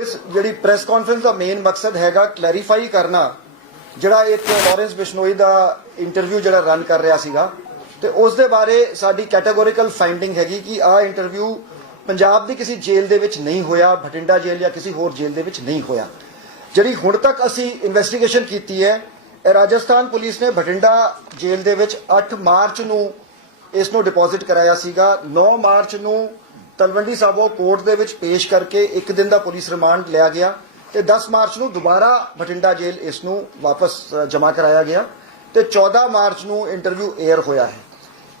इस जी press conference का main मकसद हैगा क्लैरीफाई करना जिहड़ा एक लॉरेंस बिश्नोई का इंटरव्यू जिहड़ा रन कर रहा सीगा ते उस दे बारे साडी कैटेगोरिकल फाइंडिंग हैगी कि आ इंटरव्यू पंजाब की किसी जेल दे विच नहीं होया, भटिंडा जेल या किसी होर जेल दे विच नहीं होया। जिहड़ी हुण तक असी इन्वेस्टिगेशन कीती है, राजस्थान पुलिस ने भटिंडा जेल दे विच 8 मार्च नूं इसनूं डिपॉजिट कराया सीगा। 9 मार्च नूं तलवंडी साबो कोर्ट दे विच पेश करके एक दिन का पुलिस रिमांड लिया गया ते 10 मार्च नूं दोबारा भटिंडा जेल इसनूं वापस जमा कराया गया ते 14 मार्च नूं इंटरव्यू एयर होया है।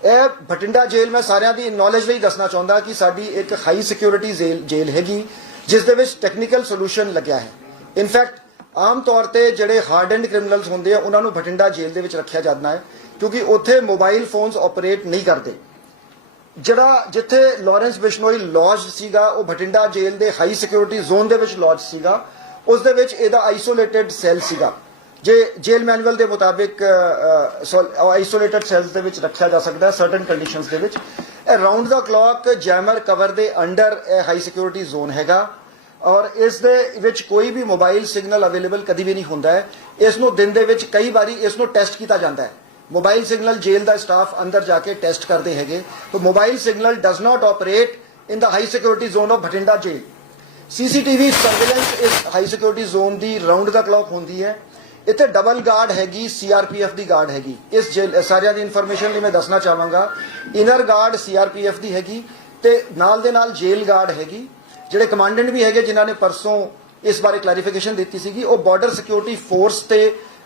यह भटिंडा जेल मैं सारिਆਂ ਦੀ नॉलेज ਲਈ दसना चाहता कि साडी एक हाई सिक्योरिटी जेल हैगी जिस दे विच टैक्नीकल सोल्यूशन लग्या है। इनफैक्ट आम तौर पर जिहड़े हार्ड एंड क्रिमिनल्स होंदे आ उन्हां नूं भटिंडा जेल दे विच रखिया जाता है क्योंकि उत्थे मोबाइल फोन्स ऑपरेट नहीं करते। जिहड़ा जिथे लॉरेंस बिश्नोई लॉज सीगा वो भटिंडा जेल दे हाई सिक्योरिटी जोन दे विच लॉज सीगा। उस दे विच इहदा आइसोलेटेड सैल सीगा जे जेल मैनुअल के मुताबिक आइसोलेटेड सैल्स दे विच रखा जा सकता है certain conditions they which. Round the clock jammer cover they under high security zone हैगा और इस दे विच कोई भी मोबाइल सिग्नल अवेलेबल कभी भी नहीं होंदा है। इसनूं दिन दे विच कई बारी इसनूं टेस्ट किया जाता है। मोबाइल सिग्नल जेल का स्टाफ अंदर जाके टेस्ट करते हैं तो mobile signal does not operate in the high security zone of Bathinda jail. CCTV surveillance इस हाई सिक्योरिटी जोन की राउंड द क्लॉक होंदी है। इतने डबल गार्ड हैगी, CRPF की गार्ड हैगी। इस जेल सारिया की इन्फॉर्मेशन लिए मैं दसना चाहवागा इनर गार्ड CRPF की हैगी ते नाल दे नाल जेल गार्ड हैगी। जिहड़े कमांडेंट भी है जिन्होंने परसों इस बारे क्लैरिफिकेशन दी सी वो बॉर्डर सिक्योरिटी फोर्स ते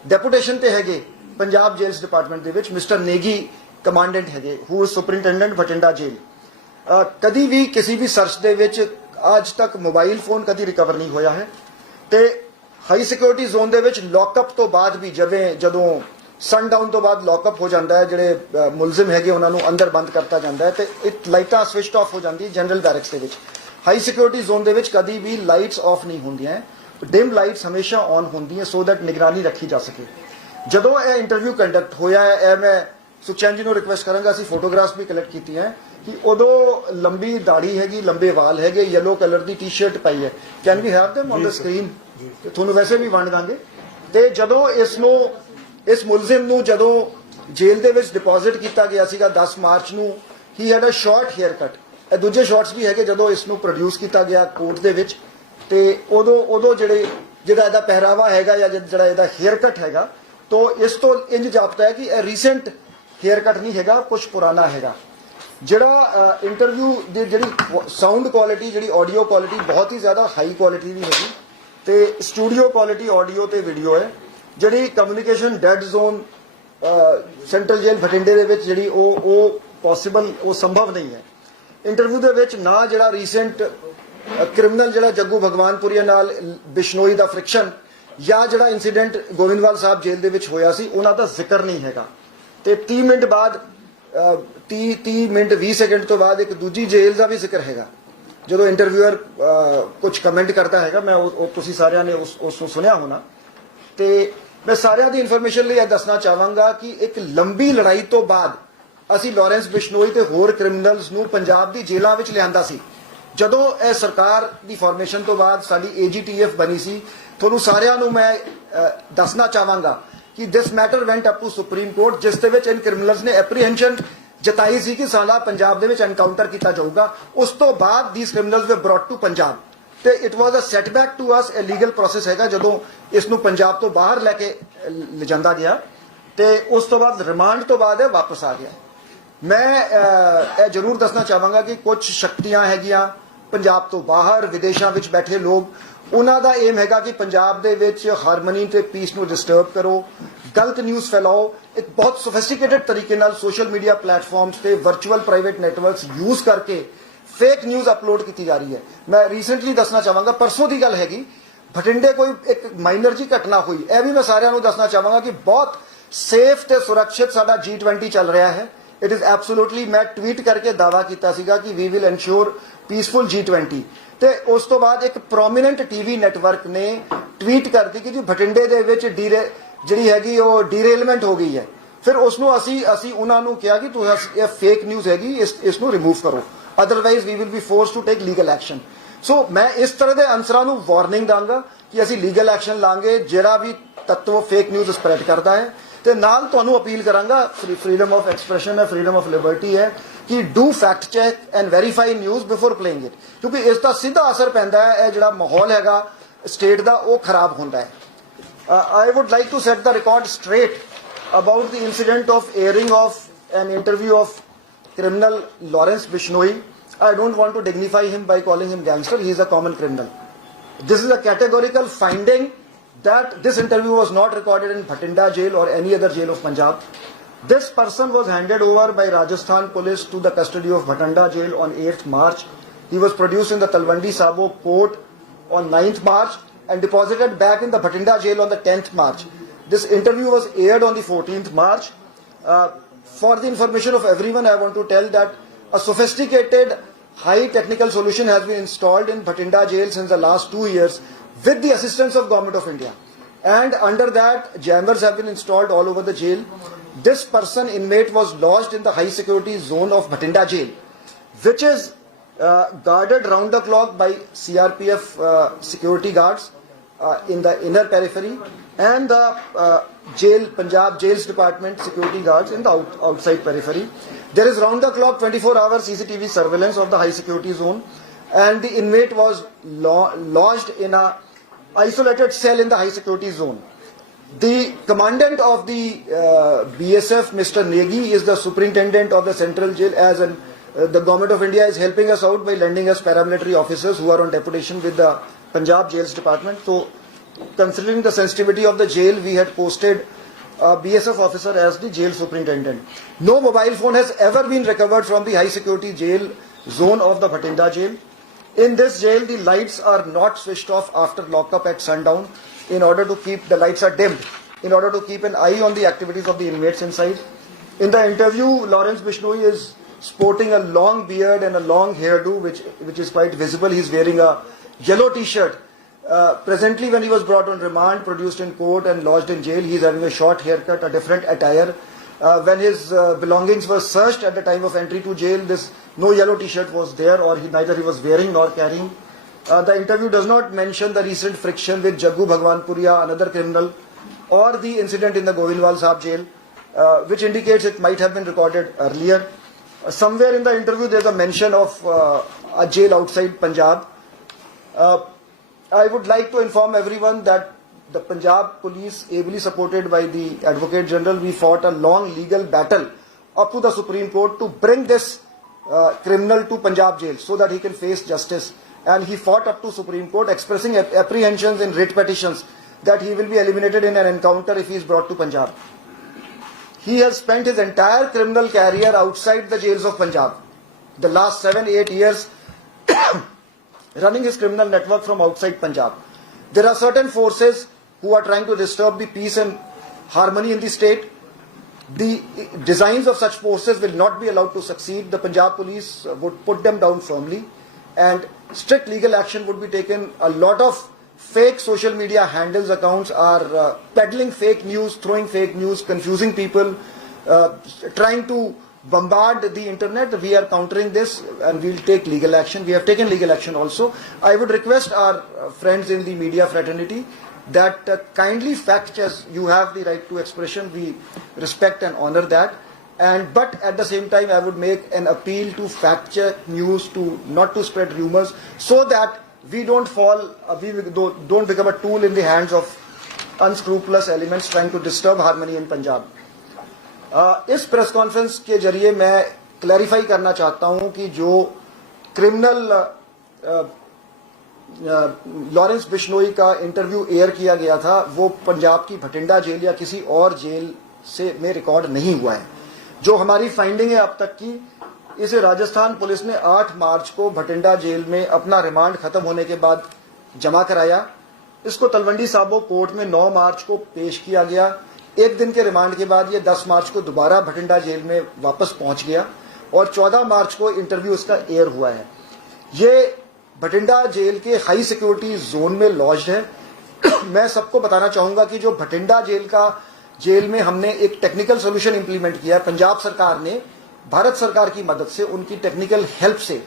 डेपुटेशन ते हैगे पंजाब जेल्स डिपार्टमेंट दे विच मिस्टर नेगी कमांडेंट हैगे who is superintendent Bathinda jail. कभी भी किसी भी सर्च दे विच आज तक मोबाइल फोन कभी रिकवर नहीं होया है ते हाई सिक्योरिटी जोन दे विच लॉकअप तो बाद भी जदों सनडाउन तो बाद लॉकअप हो जाता है जिहड़े मुलजिम हैगे उन्होंने अंदर बंद करता जाता है तो लाइटां स्विच ऑफ हो जाती जनरल बैरक्स दे विच। हाई सिक्योरिटी जोन दे विच कभी भी लाइट्स ऑफ नहीं होंदियां, डिम लाइट्स हमेशा ऑन होंदियां सो दैट निगरानी रखी जा सके। जदों यह इंटरव्यू कंडक्ट होया है मैं सुखचैन जी को रिक्वेस्ट करांगा असीं फोटोग्राफ्स भी कलैक्ट की हैं कि उदों लंबी दाढ़ी हैगी, लंबे वाल हैगे, येलो कलर की टी-शर्ट पाई है। Can we have them on the screen? तुहानूं वैसे भी वंड दांगे। ते जदों इस मुलजिम नूं जदों जेल दे विच डिपॉजिट किया गया सीगा 10 मार्च नूं ही had a short haircut. ਇਹ दूजे शॉट्स भी है जदों इसनूं प्रोड्यूस किया गया कोर्ट दे विच ते उदों जिहड़ा इहदा पहरावा हैगा या जिहड़ा इहदा हेयर कट हैगा तो इस तो इंज जापता है कि यह रीसेंट हेयर कट नहीं हैगा, कुछ पुराना हैगा। जिहड़ा इंटरव्यू दी जिहड़ी साउंड क्वालिटी जिहड़ी ऑडियो क्वालिटी बहुत ही ज़्यादा हाई क्वालिटी दी हैगी ते स्टूडियो क्वालिटी ऑडियो ते वीडियो है। जिहड़ी communication dead zone central jail भटिंडे दे विच जिहड़ी ओ पॉसिबल वो संभव नहीं है। इंटरव्यू दे विच ना जिहड़ा रीसेंट क्रिमिनल जिहड़ा जग्गू भगवानपुरिया नाल बिश्नोई दा फ्रिक्शन या जिहड़ा इंसीडेंट गोविंदवाल साहब जेल दे विच होया सी उन्हां दा जिक्र नहीं हैगा। ते 30 मिनट बाद 30 मिनट 20 सेकंड तो बाद एक दूजी जेल का भी जिक्र हैगा जो इंटरव्यूअर कुछ कमेंट करता हैगा। मैं तुसीं सारिਆਂ ने उसको सुनिया होना तो मैं सारिਆਂ की इन्फॉर्मेशन लिए दसना चाहांगा कि एक लंबी लड़ाई तो बाद असी लॉरेंस बिश्नोई ते होर क्रिमिनल्स नूं पंजाब दी जेलां विच लिआंदा सी। जदों यह सरकार की फॉर्मेशन तो बाद साडी AGTF बनी सी। तुहानूं सारिਆਂ नूं मैं दसना चाहांगा कि this matter went up to supreme court जिस दे विच इन क्रिमिनल्स ने एप्रीहेंशन जताई सी कि साला पंजाब दे विच एनकाउंटर किया जाऊगा। उस तो बाद these criminals were brought to Punjab ते it was a setback to us. A legal process हैगा जदों इसनूं पंजाब तो बाहर लैके लिजांदा गया ते उस तो बाद रिमांड तो बाद वापस आ गया। मैं जरूर दसना चाहांगा कि कुछ शक्तियां हैगियां पंजाब तो बाहर विदेशों में बैठे लोग उन्हों का एम हैगा कि पंजाब दे विच हारमनी ते पीस नूं डिस्टर्ब करो, गलत न्यूज़ फैलाओ। एक बहुत सोफिस्टिकेटेड तरीके नाल सोशल मीडिया प्लेटफॉर्म्स ते वर्चुअल प्राइवेट नैटवर्क्स यूज करके फेक न्यूज़ अपलोड की जा रही है। मैं रीसेंटली दसना चाहांगा परसों की गल हैगी भटिंडे कोई एक माइनर जी घटना हुई। यह भी मैं सारिਆਂ नूं दसना चाहांगा कि बहुत सेफ ते सुरक्षित साडा G20 चल रहा है। इट इज़ एब्सोल्यूटली मैं ट्वीट करके दावा किया सीगा कि we will ensure peaceful G20 ते उस तो बाद एक प्रोमिनेंट TV नेटवर्क ने ट्वीट कर दी कि जी भटिंडे दे विच जिहड़ी हैगी वो डीरेलमेंट हो गई है। फिर उसनों असी उन्होंने कहा कि तुम ये फेक न्यूज़ हैगी इसनों रिमूव करो otherwise we will be force to take legal action. So ਮੈਂ ਇਸ ਤਰ੍ਹਾਂ ਦੇ ਅਨਸਰਾਂ ਨੂੰ ਵਾਰਨਿੰਗ ਦਾਂਗਾ ਕਿ ਅਸੀਂ ਲੀਗਲ ਐਕਸ਼ਨ ਲਾਂਗੇ ਜਿਹੜਾ ਵੀ ਤੱਤਵ ਫੇਕ ਨਿਊਜ਼ ਸਪਰੈਡ ਕਰਦਾ ਹੈ ਤੇ ਨਾਲ ਤੁਹਾਨੂੰ ਅਪੀਲ ਕਰਾਂਗਾ ਫਰੀडम ਆਫ ਐਕਸਪ੍ਰੈਸ਼ਨ ਹੈ ਫਰੀडम ਆਫ ਲਿਬਰਟੀ ਹੈ ਕਿ do fact check and verify news before playing it ਕਿਉਂਕਿ ਇਸ ਦਾ ਸਿੱਧਾ ਅਸਰ ਪੈਂਦਾ ਹੈ ਇਹ ਜਿਹੜਾ ਮਾਹੌਲ ਹੈਗਾ ਸਟੇਟ ਦਾ ਉਹ ਖਰਾਬ ਹੁੰਦਾ ਹੈ I would like to set the record straight about the incident of airing of an interview of criminal Lawrence Bishnoi. I don't want to dignify him by calling him gangster. He is a common criminal. This is a categorical finding that this interview was not recorded in Bhatinda jail or any other jail of Punjab. This person was handed over by Rajasthan police to the custody of Bhatinda jail on 8th March. He was produced in the Talwandi Sabo court on 9th March and deposited back in the Bhatinda jail on the 10th March. This interview was aired on the 14th March. For the information of everyone, I want to tell that a sophisticated high technical solution has been installed in Bhatinda jail since the last 2 years with the assistance of Government of India. And under that, jammers have been installed all over the jail. This person, inmate, was lodged in the high security zone of Bhatinda jail, which is guarded round the clock by CRPF security guards in the inner periphery and the Punjab Jails Department security guards in the outside periphery. There is round the clock 24-hour CCTV surveillance of the high security zone and the inmate was lodged in a isolated cell in the high security zone. The commandant of the BSF, Mr. Negi, is the superintendent of the central jail the Government of India is helping us out by lending us paramilitary officers who are on deputation with the Punjab Jails Department. So, considering the sensitivity of the jail, we had posted a BSF officer as the jail superintendent. No mobile phone has ever been recovered from the high security jail zone of the Bhatinda jail. In this jail, the lights are not switched off after lockup at sundown in order to keep the lights are dimmed, in order to keep an eye on the activities of the inmates inside. In the interview, Lawrence Bishnoi is sporting a long beard and a long hairdo which is quite visible. He is wearing a yellow t-shirt. Presently, when he was brought on remand, produced in court and lodged in jail, he is having a short haircut, a different attire. When his belongings were searched at the time of entry to jail, no yellow t-shirt was there, or neither he was wearing nor carrying. The interview does not mention the recent friction with Jaggu Bhagwanpuria, another criminal, or the incident in the Govindwal Sahab jail, which indicates it might have been recorded earlier. Somewhere in the interview there is a mention of a jail outside Punjab. I would like to inform everyone that the Punjab police, ably supported by the Advocate General, we fought a long legal battle up to the Supreme Court to bring this criminal to Punjab jail so that he can face justice. And he fought up to Supreme Court, expressing apprehensions in writ petitions that he will be eliminated in an encounter if he is brought to Punjab. He has spent his entire criminal career outside the jails of Punjab. The last 7-8 years running his criminal network from outside Punjab. There are certain forces who are trying to disturb the peace and harmony in the state. The designs of such forces will not be allowed to succeed. The Punjab police would put them down firmly and strict legal action would be taken. A lot of fake social media handles accounts are peddling fake news, throwing fake news, confusing people, trying to bombard the internet. We are countering this and we will take legal action. We have taken legal action also. I would request our friends in the media fraternity that kindly fact check. You have the right to expression. We respect and honor that. But at the same time, I would make an appeal to fact check news, not to spread rumors, so that we don't become a tool in the hands of unscrupulous elements trying to disturb harmony in Punjab. इस press conference के जरिए मैं clarify करना चाहता हूं कि जो criminal Lawrence Bishnoi का इंटरव्यू एयर किया गया था वो पंजाब की भटिंडा जेल या किसी और जेल से में रिकॉर्ड नहीं हुआ है. जो हमारी फाइंडिंग है अब तक की, इसे राजस्थान पुलिस ने 8 मार्च को भटिंडा जेल में अपना रिमांड खत्म होने के बाद जमा कराया. इसको तलवंडी साबो कोर्ट में 9 मार्च को पेश किया गया. एक दिन के रिमांड के बाद ये 10 मार्च को दोबारा भटिंडा जेल में वापस पहुंच गया और 14 मार्च को इंटरव्यू इसका एयर हुआ है. ये भटिंडा जेल के हाई सिक्योरिटी जोन में लॉज्ड है. मैं सबको बताना चाहूंगा कि जो भटिंडा जेल में हमने एक टेक्निकल सोल्यूशन इंप्लीमेंट किया. पंजाब सरकार ने भारत सरकार की मदद से, उनकी टेक्निकल हेल्प से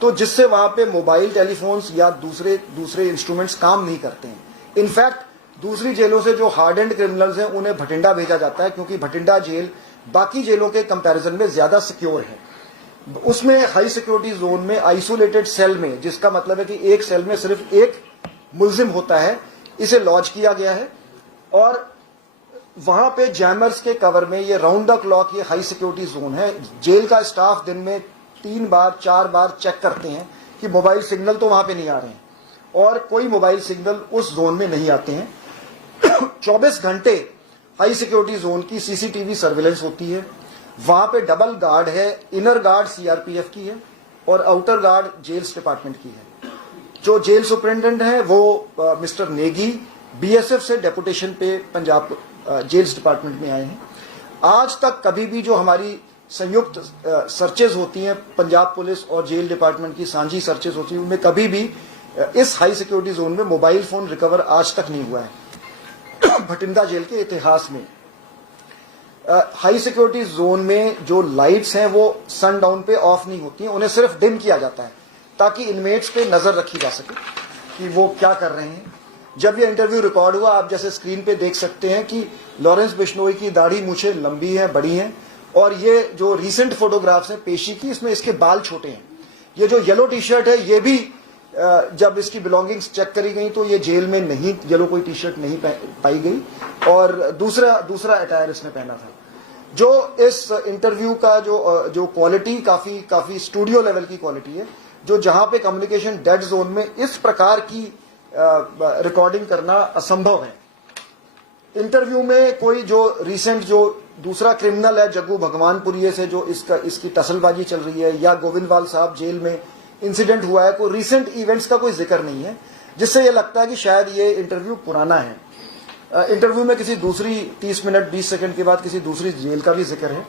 तो जिससे वहां पे मोबाइल टेलीफोन्स या दूसरे इंस्ट्रूमेंट्स काम नहीं करते हैं। इनफैक्ट दूसरी जेलों से जो हार्डेंड क्रिमिनल्स हैं उन्हें भटिंडा भेजा जाता है, क्योंकि भटिंडा जेल बाकी जेलों के कंपैरिजन में ज्यादा सिक्योर है। उसमें हाई सिक्योरिटी जोन में आइसोलेटेड सेल में, जिसका मतलब है कि एक सेल में सिर्फ एक मुलजिम होता है, इसे लॉन्च किया गया है। और वहां पे जैमर्स के कवर में ये राउंड द क्लॉक ये हाई सिक्योरिटी जोन है। जेल का स्टाफ दिन में 3 बार 4 बार चेक करते हैं कि मोबाइल सिग्नल तो वहां पे नहीं आ रहे हैं, और कोई मोबाइल सिग्नल उस जोन में नहीं आते हैं। 24 घंटे हाई सिक्योरिटी जोन की सीसीटीवी सर्विलेंस होती है। वहां पे डबल गार्ड है, इनर गार्ड सीआरपीएफ की है और आउटर गार्ड जेल्स डिपार्टमेंट की है। जो जेल सुपरिटेंडेंट है वो मिस्टर नेगी बीएसएफ से डेपुटेशन पे पंजाब जेल्स डिपार्टमेंट में आए हैं। आज तक कभी भी जो हमारी संयुक्त सर्चेज होती हैं, पंजाब पुलिस और जेल डिपार्टमेंट की साझी सर्चेज होती हैं, उनमें कभी भी इस हाई सिक्योरिटी जोन में मोबाइल फोन रिकवर आज तक नहीं हुआ है भटिंडा जेल के इतिहास में। हाई सिक्योरिटी जोन में जो लाइट्स हैं वो सनडाउन पे ऑफ नहीं होती हैं, उन्हें सिर्फ डिम किया जाता है ताकि इनमेट्स पे नजर रखी जा सके कि वो क्या कर रहे हैं। जब ये इंटरव्यू रिकॉर्ड हुआ, आप जैसे स्क्रीन पे देख सकते हैं कि लॉरेंस बिश्नोई की दाढ़ी मूछें लंबी हैं, बड़ी हैं, और ये जो रिसेंट फोटोग्राफ्स हैं पेशी की, इसमें इसके बाल छोटे हैं। ये जो येलो टी शर्ट है, ये भी जब इसकी बिलोंगिंग्स चेक करी गई तो ये जेल में नहीं, येलो कोई टी शर्ट नहीं पाई गई, और दूसरा अटायर इसने पहना था। जो इस इंटरव्यू का जो क्वालिटी काफी स्टूडियो लेवल की क्वालिटी है, जो जहां पे कम्युनिकेशन डेड जोन में इस प्रकार की रिकॉर्डिंग करना असंभव है। इंटरव्यू में कोई जो रिसेंट जो दूसरा क्रिमिनल है जग्गू भगवानपुरिये से जो इसकी टसलबाजी चल रही है, या गोविंदवाल साहब जेल में इंसिडेंट हुआ है, कोई रिसेंट इवेंट्स का कोई जिक्र नहीं है, जिससे यह लगता है कि शायद ये इंटरव्यू पुराना है। इंटरव्यू में किसी दूसरी 30 मिनट 20 सेकंड के बाद किसी दूसरी जेल का भी जिक्र है।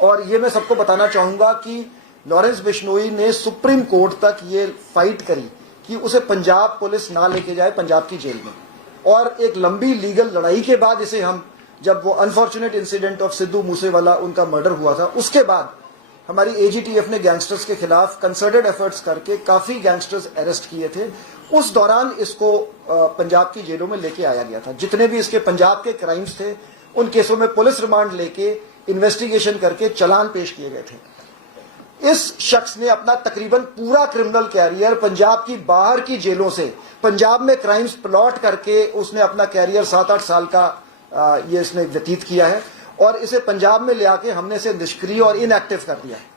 और ये मैं सबको बताना चाहूंगा कि लॉरेंस बिश्नोई ने सुप्रीम कोर्ट तक ये फाइट करी कि उसे पंजाब पुलिस ना लेके जाए पंजाब की जेल में, और एक लंबी लीगल लड़ाई के बाद इसे हम, जब वो unfortunate incident of Sidhu Moosewala उनका मर्डर हुआ था, उसके बाद हमारी एजीटीएफ ने गैंगस्टर्स के खिलाफ कंसर्टेड एफर्ट्स करके काफी गैंगस्टर्स अरेस्ट किए थे। उस दौरान इसको पंजाब की जेलों में लेके आया गया था। जितने भी इसके पंजाब के क्राइम्स थे, उन केसों में पुलिस रिमांड लेके इन्वेस्टिगेशन करके चालान पेश किए गए थे। इस शख्स ने अपना तकरीबन पूरा क्रिमिनल कैरियर पंजाब की बाहर की जेलों से, पंजाब में क्राइम्स प्लॉट करके उसने अपना कैरियर 7-8 साल का ये इसने व्यतीत किया है, और इसे पंजाब में ले आके हमने इसे निष्क्रिय और इनएक्टिव कर दिया है।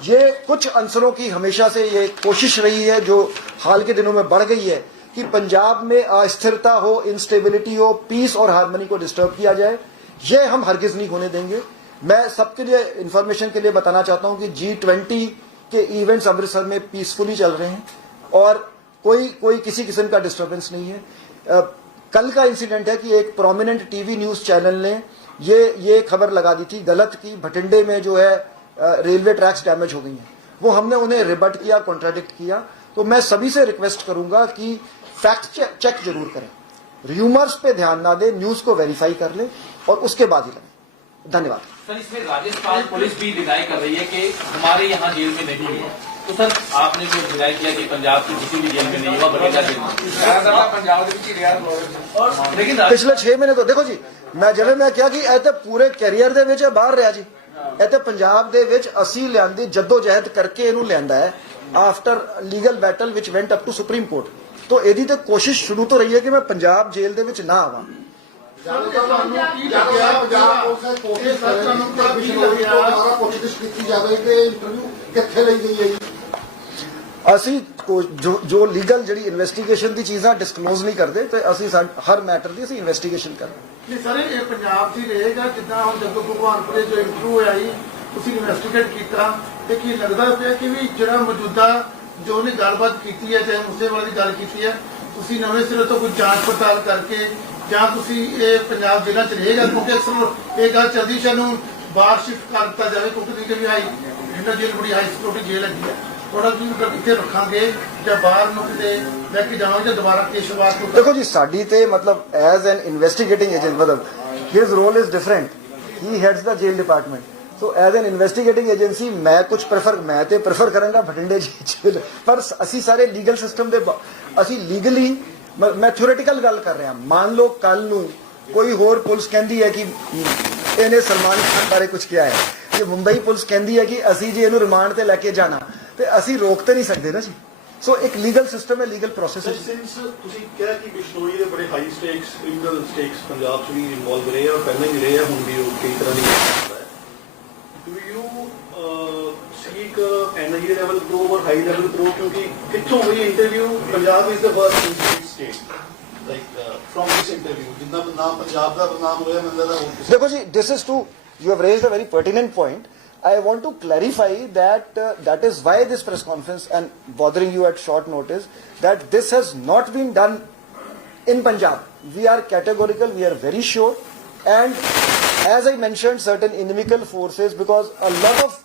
ये कुछ अंसरों की हमेशा से ये कोशिश रही है, जो हाल के दिनों में बढ़ गई है, कि पंजाब में अस्थिरता हो, इंस्टेबिलिटी हो, पीस और हार्मनी को डिस्टर्ब किया जाए। ये हम हरगिज नहीं होने देंगे। मैं सबके लिए इंफॉर्मेशन के लिए बताना चाहता हूं कि G20 के इवेंट्स अमृतसर में पीसफुली चल रहे हैं और कोई किसी किस्म का डिस्टर्बेंस नहीं है। कल का इंसिडेंट है कि एक प्रोमिनेंट टीवी न्यूज चैनल ने ये खबर लगा दी थी गलत की भटिंडे में जो है रेलवे ट्रैक्स डैमेज हो गई हैं। वो हमने उन्हें रिबट किया, कॉन्ट्राडिक्ट किया। तो मैं सभी से रिक्वेस्ट करूंगा कि फैक्ट चेक जरूर करें, र्यूमर्स पे ध्यान ना दें, न्यूज को वेरीफाई कर लें और उसके बाद ही लगे। धन्यवाद। सर, इसमें राजस्थान पुलिस भी डिनाई कर रही है कि हमारे यहाँ जेल में नहीं है, तो सर आपने जो डिनाई किया कि पंजाब की किसी भी जेल में नहीं हुआ, बठिंडा जेल में, लेकिन पिछले 6 महीने तो देखो जी, मैं जिਵੇਂ मैं क्या कि ऐसे पूरे कैरियर ਦੇ ਵਿੱਚ ਬਾਹਰ ਰਿਹਾ ਜੀ। ਇੱਥੇ ਪੰਜਾਬ ਦੇ ਵਿੱਚ ਅਸੀਂ ਲਿਆਂਦੀ ਜਦੋਜਹਿਦ ਕਰਕੇ ਇਹਨੂੰ ਲਿਆਂਦਾ ਹੈ आफ्टर लीगल बैटल विच went up to supreme court. तो ਇਹਦੀ ਤੇ ਕੋਸ਼ਿਸ਼ ਸ਼ੁਰੂ ਤੋਂ ਰਹੀ ਹੈ ਕਿ ਮੈਂ ਪੰਜਾਬ ਜੇਲ੍ਹ ਦੇ ਵਿੱਚ ਨਾ ਆਵਾਂ। ਅਸੀਂ ਜੋ ਲੀਗਲ ਜਿਹੜੀ ਇਨਵੈਸਟੀਗੇਸ਼ਨ ਦੀ ਚੀਜ਼ਾਂ ਡਿਸਕਲੋਜ਼ ਨਹੀਂ ਕਰਦੇ ਤੇ ਅਸੀਂ ਹਰ ਮੈਟਰ ਦੀ ਅਸੀਂ ਇਨਵੈਸਟੀਗੇਸ਼ਨ ਕਰਦੇ। ਨਹੀਂ ਸਰ, ਇਹ ਪੰਜਾਬ ਦੀ ਰਹੇਗਾ ਜਿੱਦਾਂ ਹੁਣ ਜਦੋਂ ਭਗਵਾਨਪੁਰੇ ਜੋ ਇੰਟਰਵਿਊ ਹੋਇਆ ਸੀ ਤੁਸੀਂ ਇਨਵੈਸਟੀਗੇਟ ਕੀਤਾ ਤੇ ਕੀ ਲੱਗਦਾ ਪਿਆ ਕਿ ਵੀ ਜਿਹੜਾ ਮੌਜੂਦਾ ਜੋ ਉਹਨੇ ਗੱਲਬਾਤ ਕੀਤੀ ਹੈ ਚਾਹੇ ਮੂਸੇਵਾਲੇ ਦੀ ਗੱਲ ਕੀਤੀ ਹੈ ਤੁਸੀਂ ਨਵੇਂ ਸਿਰੇ ਤੋਂ ਕੋਈ ਜਾਂਚ ਪੜਤਾਲ ਕਰਕੇ ਜਾਂ ਤੁਸੀਂ ਇਹ ਪੰਜਾਬ ਜੇਲ੍ਹਾਂ 'ਚ ਰਹੇਗਾ, ਕਿਉਂਕਿ ਅਕਸਰ ਇਹ ਗੱਲ ਚੱਲਦੀ ਸਾਨੂੰ ਬਾਹਰ ਸ਼ਿਫਟ ਕਰ ਦਿੱਤਾ ਜਾਵੇ ਕਿਉਂਕਿ ਵੀ ਹਾਈ ਬਠਿੰਡਾ ਜੇਲ੍ਹ ਬੜੀ ਹਾਈ ਸਿਕਿਉਰਿਟੀ ਜੇਲ੍ਹ ਹੈਗੀ ਹੈ। ਥੋੜਾ ਵੀ ਇੱਥੇ ਰੱਖਾਂਗੇ ਜਾਂ ਬਾਹਰ ਨੂੰ ਕਿਤੇ ਲੈ ਕੇ ਜਾਵਾਂਗੇ ਜਾਂ ਦੁਬਾਰਾ ਪੇਸ਼ਵਾਰ ਤੋਂ। ਦੇਖੋ ਜੀ, ਸਾਡੀ ਤੇ ਮਤਲਬ ਐਜ਼ ਐਨ ਇਨਵੈਸਟੀਗੇਟਿੰਗ ਏਜੰਟ ਮਤਲਬ ਹਿਸ ਰੋਲ ਇਜ਼ ਡਿਫਰੈਂਟ। ਹੀ ਹੈਡਸ ਦਾ jail department. So as an investigating agency ਮੈਂ ਪ੍ਰੈਫਰ ਕਰਾਂਗਾ ਬਠਿੰਡੇ ਜੇਲ੍ਹ, ਪਰ ਅਸੀਂ ਸਾਰੇ ਲੀਗਲ ਸਿਸਟਮ ਦੇ ਅਸੀਂ ਲੀਗਲੀ ਮੈਂ ਥਿਓਰੇਟੀਕਲ ਗੱਲ ਕਰ ਰਿਹਾ। ਮੰਨ ਲਓ ਕੱਲ ਨੂੰ ਕੋਈ ਹੋਰ ਪੁਲਿਸ ਕਹਿੰਦੀ ਹੈ ਕਿ ਇਹਨੇ ਸਲਮਾਨ ਖਾਨ ਬਾਰੇ ਕੁਝ ਕਿਹਾ ਹੈ, ਜੇ ਮੁੰਬਈ ਪੁਲਿਸ ਕਹਿੰਦੀ ਹੈ ਕਿ ਅਸੀਂ ਜੀ ਇਹਨੂੰ ਰਿਮਾਂਡ ਤੇ ਲੈ ਕੇ ਜਾਣਾ, ਤੇ ਅਸੀਂ ਰੋਕ ਤੇ ਨਹੀਂ ਸਕਦੇ ਨਾ ਜੀ। ਸੋ ਇੱਕ ਲੀਗਲ ਸਿਸਟਮ ਹੈ, ਲੀਗਲ ਪ੍ਰੋਸੈਸ ਹੈ। ਸਿੰਸ ਤੁਸੀਂ ਕਿਹਾ ਕਿ ਬਿਸ਼ਨੋਈ ਦੇ ਬੜੇ high stakes criminal stakes Punjab 'ਚ ਵੀ ਇਨਵੋਲਵ ਰਹੇ ਆ, ਪਹਿਲਾਂ ਵੀ ਰਹੇ ਆ, ਹੁਣ ਵੀ ਉਹ ਕਈ ਤਰ੍ਹਾਂ ਦੀ ਹੈ। Do you seek NIA level prove ਔਰ ਹਾਈ ਲੈਵਲ ਪ੍ਰੂਵ? ਕਿਉਂਕਿ ਕਿੱਥੋਂ ਹੋਈ interview? Punjab is the first state like from this interview ਜਿੱਦਾਂ ਨਾਮ ਪੰਜਾਬ ਦਾ ਨਾਮ ਹੋਇਆ ਮੈਨੂੰ ਲੱਗਦਾ ਹੋਰ ਦੇਖੋ ਜੀ, this is to you have raised a very pertinent point. I want to clarify that that is why this press conference and bothering you at short notice, that this has not been done in Punjab. We are categorical, we are very sure, and as I mentioned, certain inimical forces, because a lot of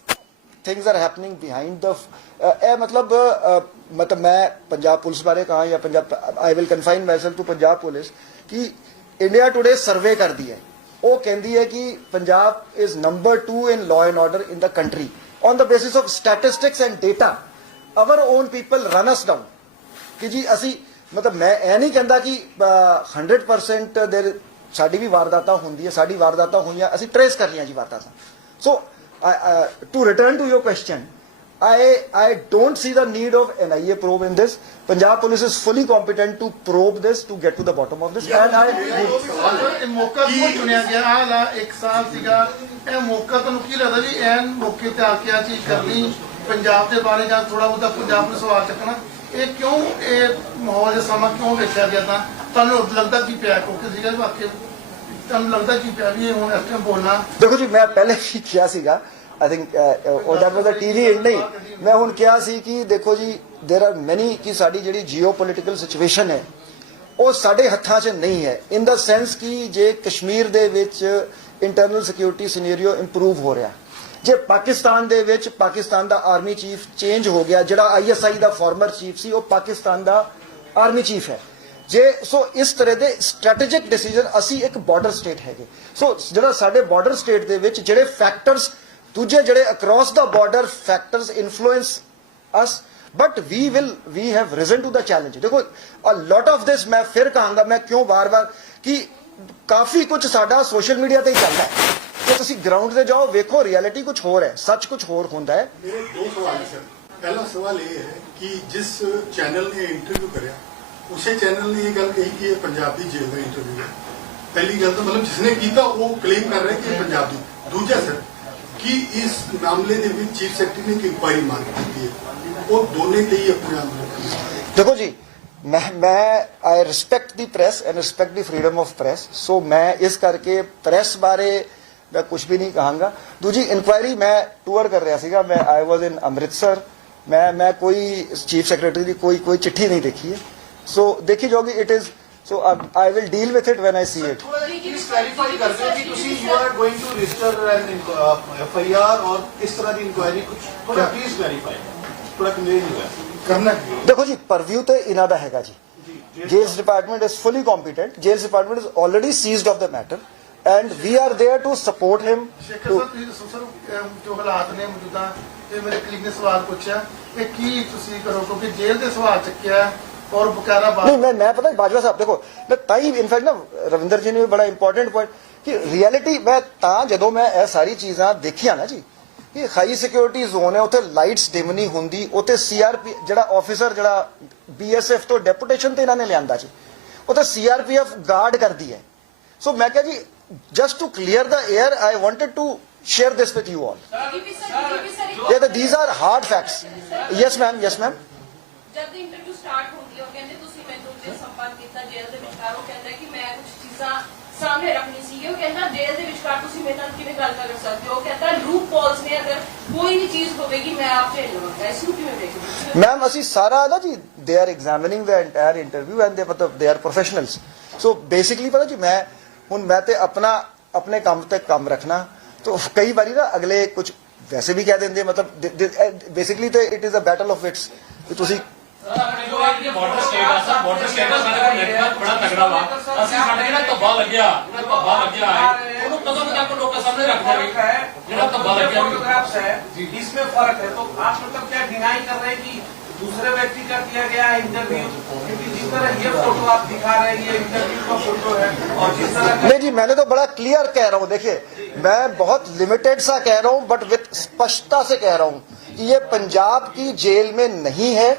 things are happening behind the मतलब मैं Punjab police बारे कहा या Punjab I will confine myself to Punjab police कि India today सर्वे कर दी है, वो कहती है कि Punjab is number 2 in law and order in the country on the basis of statistics and data. Our own people run us down कि जी असी मतलब मैं ये नहीं कहता कि 100% देर साडी भी वारदातां होंदी है, साडी वारदातां हुई असी ट्रेस कर रही जी वारदातां। So to return to your question, I don't see the need of NIA probe in this. Punjab police is fully competent to probe this, to get to the bottom of this. And ਇਹ ਮੌਕਾ ਕਿਉਂ ਚੁਣਿਆ ਗਿਆ? ਆਹ ਲਾ 1 ਸਾਲ ਸੀਗਾ, ਇਹ ਮੌਕਾ ਤੁਹਾਨੂੰ ਕੀ ਲੱਗਦਾ ਵੀ ਐਨ ਮੌਕੇ ਤੇ ਆ ਕੇ ਆ ਚੀਜ਼ ਕਰਨੀ, ਪੰਜਾਬ ਦੇ ਬਾਰੇ ਜਾਂ ਥੋੜਾ ਬਹੁਤਾ ਪੰਜਾਬ ਨੂੰ ਸਵਾਲ ਚੱਕਣਾ, ਇਹ ਕਿਉਂ ਇਹ ਮਾਹੌਲ ਦਾ ਸਮਾਂ ਕਿਉਂ ਵੇਖਿਆ ਗਿਆ? ਤਾਂ ਤੁਹਾਨੂੰ ਲੱਗਦਾ ਕੀ ਪਿਆ ਕਿਉਂਕਿ ਸੀਗਾ ਵਾਕਿਆ ਤੁਹਾਨੂੰ ਲੱਗਦਾ ਕੀ ਪਿਆ ਵੀ ਇਹ ਹੁਣ ਇਸ ਟਾਈਮ ਬੋਲਣਾ? देखो जी, मैं पहले ही किया सीगा, I think that was a TV नहीं, मैं ਹੁਣ ਕਿਹਾ ਸੀ ਕਿ ਦੇਖੋ ਜੀ there are many ਕਿ ਸਾਡੀ ਜਿਹੜੀ ਜੀਓਪੋਲਿਟੀਕਲ ਸਿਚੁਏਸ਼ਨ ਹੈ ਉਹ ਸਾਡੇ ਹੱਥਾਂ 'ਚ ਨਹੀਂ ਹੈ, ਇਨ ਦਾ ਸੈਂਸ ਕਿ ਜੇ ਕਸ਼ਮੀਰ ਦੇ ਵਿੱਚ ਇੰਟਰਨਲ ਸਿਕਿਉਰਿਟੀ ਸਿਨੈਰੀਓ ਇੰਪਰੂਵ ਹੋ ਰਿਹਾ, ਜੇ ਪਾਕਿਸਤਾਨ ਦੇ ਵਿੱਚ ਪਾਕਿਸਤਾਨ ਦਾ ਆਰਮੀ ਚੀਫ ਚੇਂਜ ਹੋ ਗਿਆ, ਜਿਹੜਾ ISI ਦਾ ਫਾਰਮਰ ਚੀਫ ਸੀ ਉਹ ਪਾਕਿਸਤਾਨ ਦਾ ਆਰਮੀ ਚੀਫ ਹੈ, ਜੇ ਸੋ ਇਸ ਤਰ੍ਹਾਂ ਦੇ ਸਟ੍ਰੈਟੇਜਿਕ ਡਿਸੀਜਨ, ਅਸੀਂ ਇੱਕ ਬਾਰਡਰ ਸਟੇਟ ਹੈਗੇ, ਸੋ ਜਿਹੜਾ ਸਾਡੇ ਬਾਰਡਰ ਸਟੇਟ ਦੇ ਵਿੱਚ ਜਿਹੜੇ ਫੈਕਟਰਸ ਦੂਜੇ ਜਿਹੜੇ across the border factors influence us, but we have risen to the challenge. ਦੇਖੋ a lot of this ਮੈਂ ਫਿਰ ਕਹਾਂਗਾ, ਮੈਂ ਕਿਉਂ ਵਾਰ-ਵਾਰ ਕਿ ਕਾਫੀ ਕੁਝ ਸਾਡਾ ਸੋਸ਼ਲ ਮੀਡੀਆ ਤੇ ਹੀ ਚੱਲਦਾ ਹੈ, ਜੇ ਤੁਸੀਂ ਗਰਾਊਂਡ ਤੇ ਜਾਓ ਵੇਖੋ ਰਿਐਲਿਟੀ ਕੁਝ ਹੋਰ ਹੈ, ਸੱਚ ਕੁਝ ਹੋਰ ਹੁੰਦਾ ਹੈ। मेरे दो सवाल है सर। पहला सवाल ये है कि जिस चैनल ने इंटरव्यू कराया उसे चैनल ने ये गल कही कि ये पंजाब की जेल का इंटरव्यू है। पहली गल तो मतलब जिसने किया वो क्लेम कर रहे कि ये पंजाब की। दूजा सर कि इस मामले ਦੇ ਵਿੱਚ ਚੀਫ ਸੈਕਟਰੀ ਨੇ ਇੱਕ ਇਨਕੁਆਇਰੀ ਮੰਗ ਕੀਤੀ ਹੈ, ਉਹ ਦੋਨੇ ਤੇ ਹੀ ਆਪਣੇ ਆਪ ਨੂੰ ਦੇਖੋ ਜੀ, ਮੈਂ ਆਈ respect the press and respect the freedom of press, ਸੋ ਮੈਂ ਇਸ ਕਰਕੇ ਪ੍ਰੈਸ ਬਾਰੇ ਮੈਂ ਕੁਝ ਵੀ ਨਹੀਂ ਕਹਾਂਗਾ। ਦੂਜੀ ਇਨਕੁਆਇਰੀ ਮੈਂ ਟੂਰ ਕਰ ਰਿਹਾ ਸੀਗਾ, ਮੈਂ ਆਈ ਵਾਜ਼ ਇਨ ਅੰਮ੍ਰਿਤਸਰ, ਮੈਂ ਕੋਈ ਚੀਫ ਸੈਕਟਰੀ ਦੀ ਕੋਈ ਚਿੱਠੀ ਨਹੀਂ ਦੇਖੀ ਹੈ, ਸੋ ਦੇਖੀ ਜਾਓਗੀ it is, so I will deal with it when I see it. Please clarify कर दें कि ਤੁਸੀਂ you are going to register an FIR और किस तरह ਦੀ ਇਨਕੁਆਇਰੀ ਕੁਝ ਥੋੜਾ ਪਲੀਜ਼ ਕਲੈਰੀਫਾਈ ਥੋੜਾ ਕਲੀਅਰ ਨਹੀਂ ਹੋਇਆ करना देखो जी, परव्यू तो इन्हां दा हैगा जी, jails department is fully competent, jails department is already seized of the matter and we are there to support him Shekhar to ਸਾਹਿਬ, ਤੁਸੀਂ ਦੱਸੋ ਸਰ ਜੋ ਹਾਲਾਤ ਨੇ ਮੌਜੂਦਾ, ਇਹ ਮੇਰੇ ਕਲੀਗ ਨੇ ਸਵਾਲ ਪੁੱਛਿਆ, ਇਹ ਕੀ ਤੁਸੀਂ ਕਰੋ ਕਿਉਂਕਿ ਜੇਲ੍ਹ ਦੇ ਸਵਾਲ ਚੱਕਿਆ ਔਰ ਬਕਾਇਦਾ नहीं मैं पता है बाजवा साहब, देखो मैं ताई इनफैक्ट ना रविंदर जी ने भी बड़ा इंपॉर्टेंट पॉइंट कि रियलिटी मैं जो मैं ये सारी चीज़ां देखिया ना जी कि हाई सिक्योरिटी जोन है, उत्थे लाइट्स डिम नहीं होंदी, उत्थे CRP ਜਿਹੜਾ ऑफिसर ਜਿਹੜਾ BSF ਤੋਂ ਡੈਪੂਟੇਸ਼ਨ ਤੇ ਇਹਨਾਂ ਨੇ ਲਿਆਂਦਾ ਜੀ, ਉੱਥੇ CRPF ਗਾਰਡ ਕਰਦੀ ਹੈ। ਸੋ ਮੈਂ ਕਿਹਾ ਜੀ just to clear the air, I wanted to share this with you all. Yeah, these are hard facts. Yes ma'am, yes ma'am. ਜਦ ਇੰਟਰਵਿਊ ਸਟਾਰਟ ਹੁੰਦੀ ਹੈ ਉਹ ਕਹਿੰਦੇ ਤੁਸੀਂ ਮੈਨੂੰ ਤੇ ਸੰਪਰਕ ਕੀਤਾ ਜੇਲ੍ਹ ਦੇ ਵਿਚਕਾਰ, ਉਹ ਕਹਿੰਦਾ ਕਿ ਮੈਂ ਕੁਝ ਚੀਜ਼ਾਂ ਸਾਹਮਣੇ ਰੱਖਣੀ ਸੀ, ਉਹ ਕਹਿੰਦਾ ਜੇਲ੍ਹ ਦੇ ਵਿਚਕਾਰ ਤੁਸੀਂ ਮੇਰੇ ਨਾਲ ਕਿਵੇਂ ਗੱਲ ਕਰ ਸਕਦੇ ਹੋ, ਉਹ ਕਹਿੰਦਾ ਲੂਪ ਪੋਲਸ ਨੇ ਅਗਰ ਕੋਈ ਵੀ ਚੀਜ਼ ਹੋਵੇਗੀ ਮੈਂ ਆਪ ਝੇਲ ਲਵਾਂਗਾ, ਇਸ ਨੂੰ ਕਿਵੇਂ ਦੇਖਦੇ? ਮੈਮ ਅਸੀਂ ਸਾਰਾ ਨਾ ਜੀ they are ਐਗਜ਼ਾਮਿਨਿੰਗ the entire interview and they are professionals, so basically ਪਤਾ ਜੀ ਮੈਂ ਤੇ ਆਪਣੇ ਕੰਮ ਤੇ ਕੰਮ ਰੱਖਣਾ, तो कई बारी ना अगले कुछ वैसे भी कह देंगे, मतलब बेसिकली तो it is a battle of wits कि ਤੁਸੀਂ ਬਾਰਡਰ ਸਟੇਟ ਆ ਸਰ, ਬਾਰਡਰ ਸਟੇਟ ਦਾ ਸਾਡੇ ਕੋਲ ਨੈਟਵਰਕ ਬੜਾ ਤਗੜਾ ਵਾ, ਅਸੀਂ ਸਾਡੇ ਜਿਹੜਾ ਧੱਬਾ ਲੱਗਿਆ ਹੈ ਉਹਨੂੰ तो मुद्दा को लोग के सामने रख फर्क देंगे। है जरा तो बात किया। फोटोग्राफ्स है इसमें फर्क है। तो आप मतलब क्या डिनाई कर रहे हैं कि दूसरे व्यक्ति का किया गया इंटरव्यू, क्योंकि जिस तरह ये फोटो आप दिखा रहे हैं ये इंटरव्यू का फोटो है और जिस तरह नहीं जी, मैंने तो बड़ा क्लियर कह रहा हूं। देखिए, मैं बहुत लिमिटेड सा कह रहा हूं, बट विथ स्पष्टता से कह रहा हूं कि ये पंजाब की जेल में नहीं है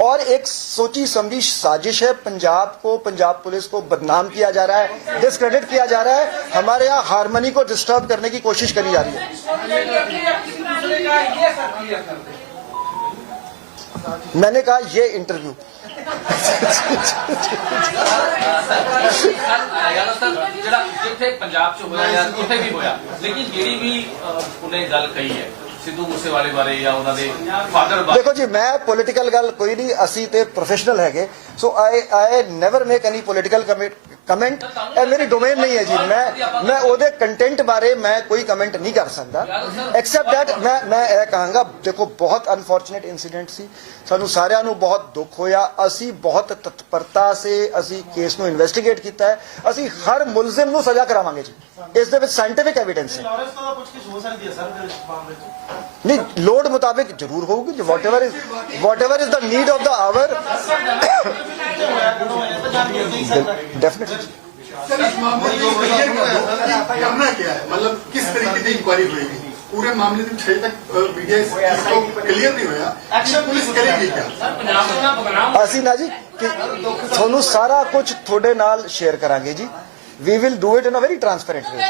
और एक सोची समझी साजिश है। पंजाब को, पंजाब पुलिस को बदनाम किया जा रहा है, डिस्क्रेडिट किया जा रहा है। हमारे यहाँ हारमोनी को डिस्टर्ब करने की कोशिश करी जा रही है। दूसरे का ये सब क्लियर कर दे। मैंने कहा ये इंटरव्यू ਜਿਹੜਾ ਜਿੱਥੇ ਪੰਜਾਬ 'ਚ ਹੋਇਆ ਜਾਂ ਕਿਤੇ ਵੀ ਹੋਇਆ, ਲੇਕਿਨ ਜਿਹੜੀ ਵੀ ਉਹਨੇ ਗੱਲ ਕਹੀ ਹੈ ਸਿੱਧੂ ਮੂਸੇਵਾਲੇ ਬਾਰੇ ਜਾਂ ਉਹਨਾਂ ਦੇ ਫਾਦਰ ਬਾਰੇ। ਦੇਖੋ ਜੀ, ਮੈਂ ਪੋਲੀਟੀਕਲ ਗੱਲ ਕੋਈ ਨਹੀਂ, ਅਸੀਂ ਤੇ ਪ੍ਰੋਫੈਸ਼ਨਲ ਹੈਗੇ, so I never make any political comment. ਇਹ ਮੇਰੀ ਡੋਮੇਨ ਨਹੀਂ ਹੈ ਜੀ। ਮੈਂ ਉਹਦੇ ਕੰਟੈਂਟ ਬਾਰੇ ਮੈਂ ਕੋਈ ਕਮੈਂਟ ਨਹੀਂ ਕਰ ਸਕਦਾ, ਐਕਸੈਪਟ ਦੈਟ ਮੈਂ ਇਹ ਕਹਾਂਗਾ, ਦੇਖੋ ਬਹੁਤ ਅਨਫੋਰਚੂਨੇਟ ਇਨਸੀਡੈਂਟ ਸੀ, ਸਾਨੂੰ ਸਾਰਿਆਂ ਨੂੰ ਬਹੁਤ ਦੁੱਖ ਹੋਇਆ। ਅਸੀਂ ਬਹੁਤ ਤਤਪਰਤਾ ਸੇ ਅਸੀਂ ਕੇਸ ਨੂੰ ਇਨਵੈਸਟੀਗੇਟ ਕੀਤਾ ਹੈ। ਅਸੀਂ ਹਰ ਮੁਲਜ਼ਮ ਨੂੰ ਸਜ਼ਾ ਕਰਾਵਾਂਗੇ ਜੀ, ਇਸ ਦੇ ਵਿੱਚ ਸਾਇੰਟੀਫਿਕ ਐਵੀਡੈਂਸ ਹੈ। ਨਹੀਂ, ਲੋੜ ਮੁਤਾबिक ਜ਼ਰੂਰ ਹੋਊਗੀ। Whatever is the need of the hour, definitely. Sir, इस मामले में क्लियर कर दो कि करना क्या है, मतलब किस तरीके की इंक्वायरी होगी पूरे मामले में। छह तक मीडिया इसको क्लियर नहीं होया, एक्शन पुलिस करेगी क्या? ਅਸੀਂ ਨਾ ਜੀ ਕਿ ਤੁਹਾਨੂੰ ਸਾਰਾ ਕੁਝ ਤੁਹਾਡੇ ਨਾਲ ਸ਼ੇਅਰ ਕਰਾਂਗੇ ਜੀ। We will do it in a very transparent way.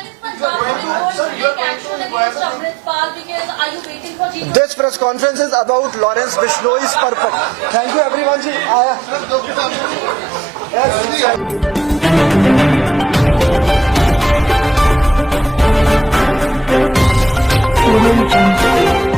This press conference is about Lawrence Bishnoi's purpose. Thank you everyone ji. Audio Jungle.